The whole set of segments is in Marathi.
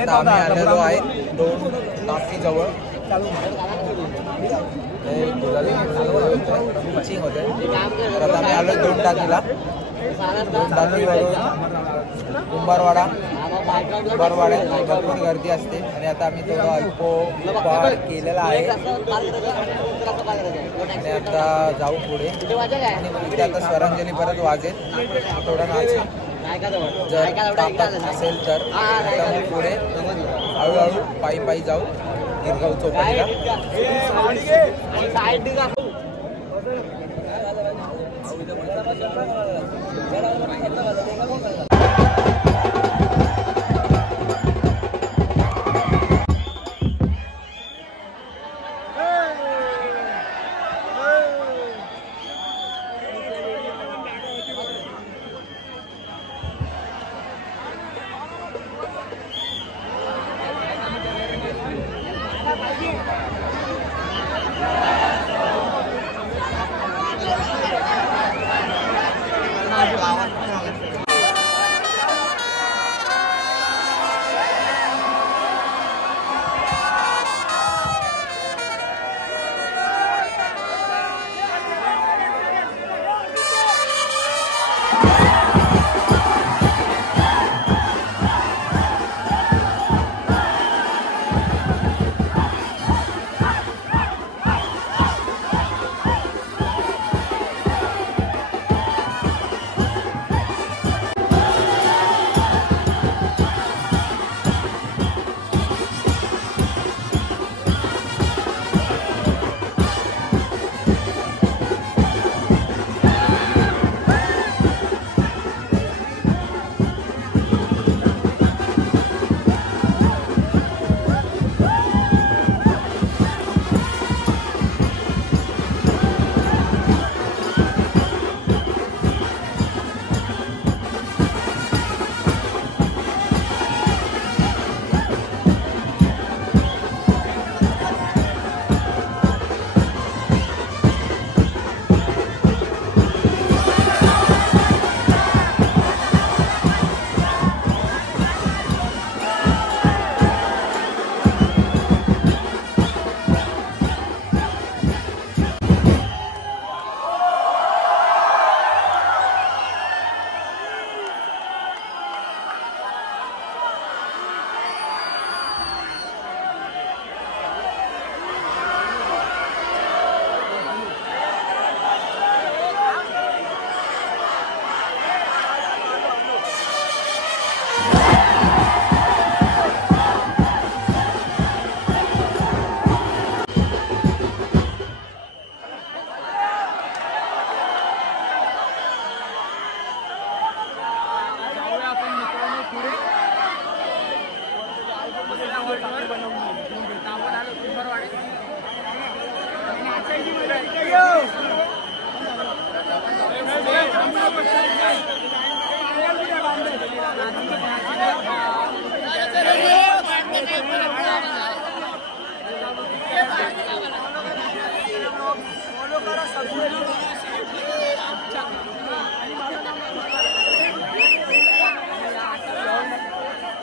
आता आम्ही आलेलो आहे 2 टाकी जवळ पिचिंग होते तर आम्ही आलो 2 टाकीला 2 टाकीवरून कुंभारवाड्यात भरपूर गर्दी असते आणि आता आम्ही थोडं अल्पोपार केलेला आहे आणि आता जाऊ पुढे आणि इथे आता स्वरांजली परत वाजेल थोडं नाचेल जर ताकद असेल तर आता मग पुढे हळूहळू पायी जाऊ गिरगाव चौपाटीला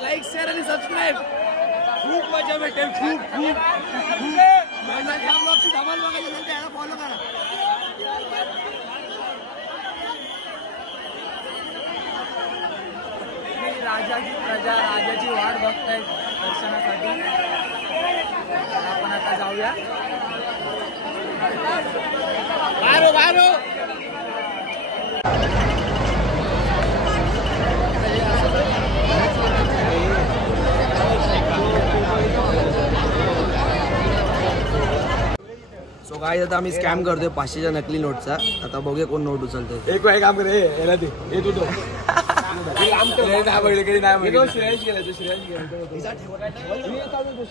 लाईक शेअर आणि सबस्क्राईब. खूप मजा भेटेल. खूप खूप धमाल बघायला त्याला फॉलो करा. राजाची प्रजा राजाची वाट बघतायत दर्शनासाठी. आपण आता जाऊया. सो गाइस आता आम्ही स्कॅम करतोय 500च्या नकली नोटचा. आता बघूया कोण नोट उचलतोय. एक काम करे याला दे. हे तू काम कर. नाही बघले कधी नाही बघले. श्रेयश गेला. तो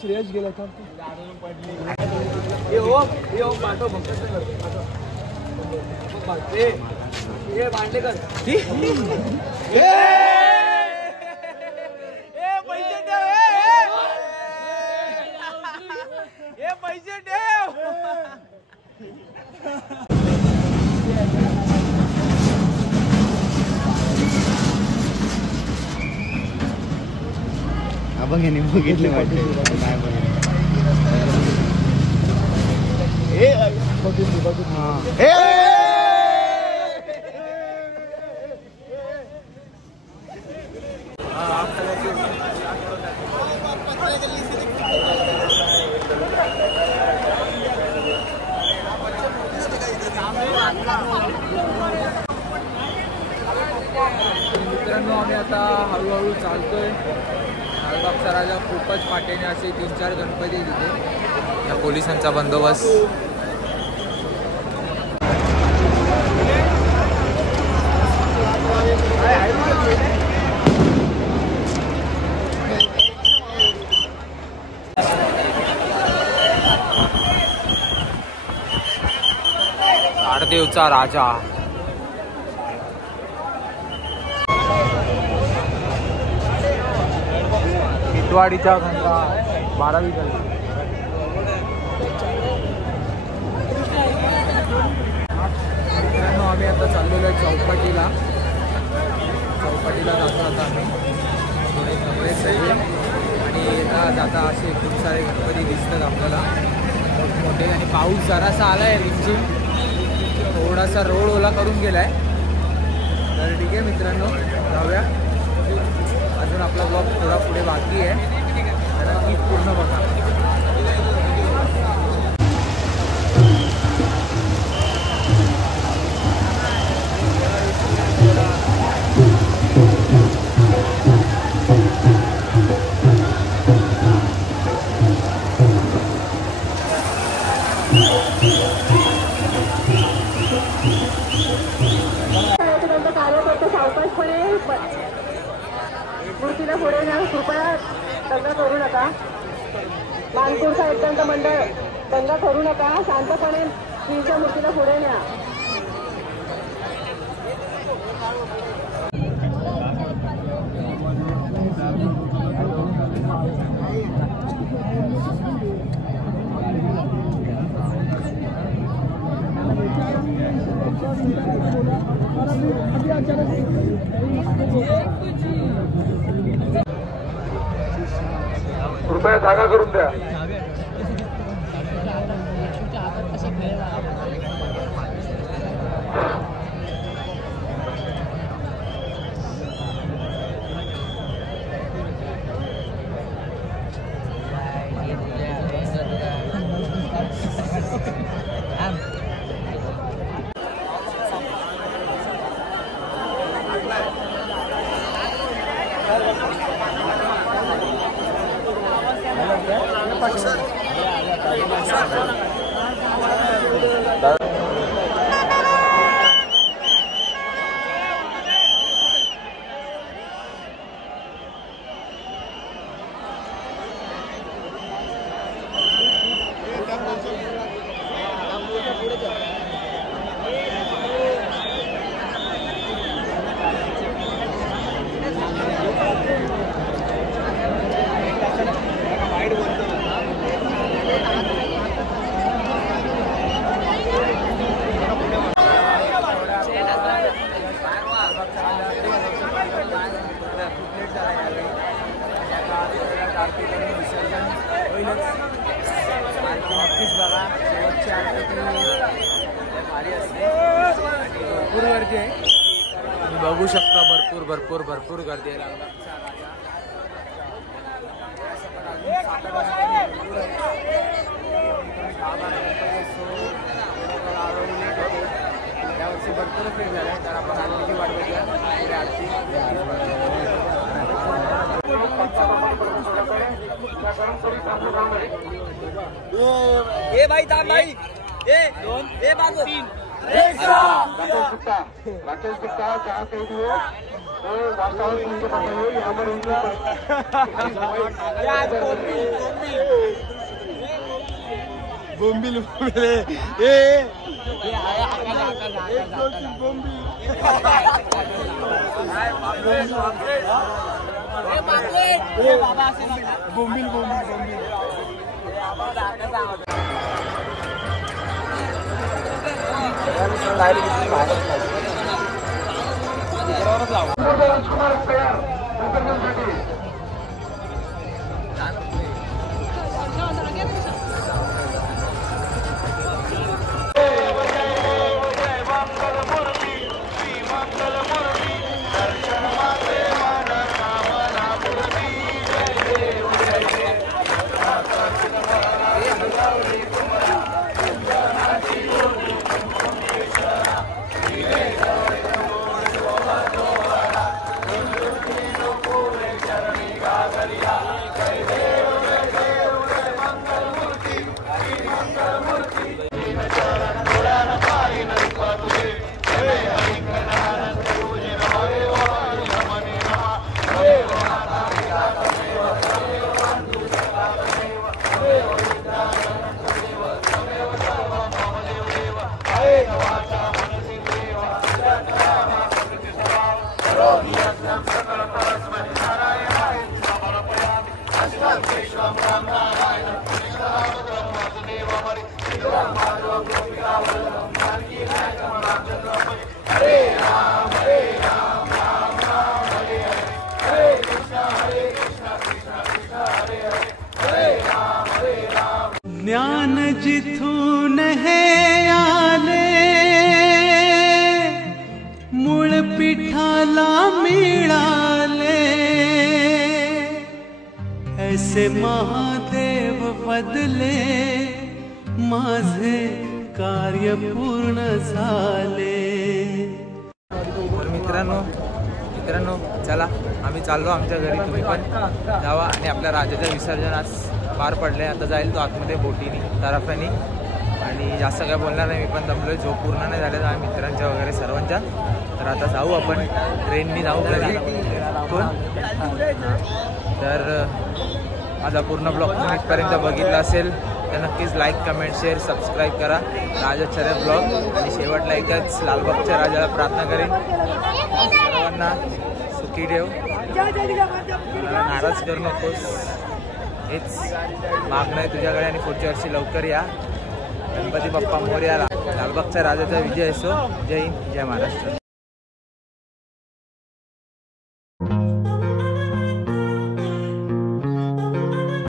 श्रेयश गेला. हे हो पाठव फक्त हे भांडेकर. पैसे ठेव. अभंगाने बघितले वाटते नाही मित्रांनो आम्ही आता हळूहळू चालतोय. लालबागचा राजा खूपच पाठीने असे 3-4 गणपती तिथे. या पोलिसांचा बंदोबस्त. आरदेवचा राजा. वाडीच्या घंटा 12वी गल्ली. मित्रांनो आम्ही आता चाललेलो आहे चौपाटीला जातो आता आम्ही. थोडे कपडे सगळे आणि येता जाता असे खूप सारे गणपती दिसतात आपल्याला मोठमोठे. आणि पाऊस जरासा आला आहे रिमझिम. थोडासा रोड ओला करून गेलाय. तर ठीक आहे मित्रांनो जाऊया. अजून आपला ब्लॉग थोडा पुढे बाकी आहे. तर नक्की पूर्ण बघा. मूर्तीला पुढे न्या. कृपया दंगा करू नका. मानपूर साहित्यांचं मंडळ दंगा करू नका. शांतपणे श्रीच्या मूर्तीला पुढे न्या. कृपया जागा करून द्या. बघू शकता भरपूर गर्दी आहे. यावर्षी भरपूर प्रेम झाला. तर आपण आरतीची वाट बघूया. आरती भाई थांब भाई. बाजू 3 राकेश गुप्ता चहा पेट हुए तो वातावरण उनके पास है. यहाँ पर बोम्बिल बोम्बिल जिथून हे आले मूळ पिठाला मिळाले ऐसे महादेव बदले माझे कार्य पूर्ण झाले. तर मित्रांनो चला आम्ही चाललो आमच्या घरी. तुम्ही पण जावा आणि आपल्या राजाचं विसर्जन आज पार पडले. आता जाईल तो आतमध्ये बोटीनी तराफ्यानी आणि जास्त काय बोलणार नाही. मी पण दमलोय, झोप पूर्ण नाही झाल्या आम्ही मित्रांच्या वगैरे सर्वांच्या. तर आता जाऊ आपण ट्रेननी जाऊ घरी. तर माझा पूर्ण ब्लॉग तुम्ही इथपर्यंत बघितला असेल तर नक्कीच लाईक कमेंट शेअर सबस्क्राईब करा राजाचार्य ब्लॉग. आणि शेवटला एकच लालबागच्या राजाला प्रार्थना करेन सर्वांना सुखी ठेव, नाराज करू नकोस, हेच मागणं आहे तुझ्याकडे. आणि पुढच्या वर्षी लवकर या. गणपती बाप्पा मोरया. लालबागच्या राजाचा विजय असो. जय हिंद, जय महाराष्ट्र.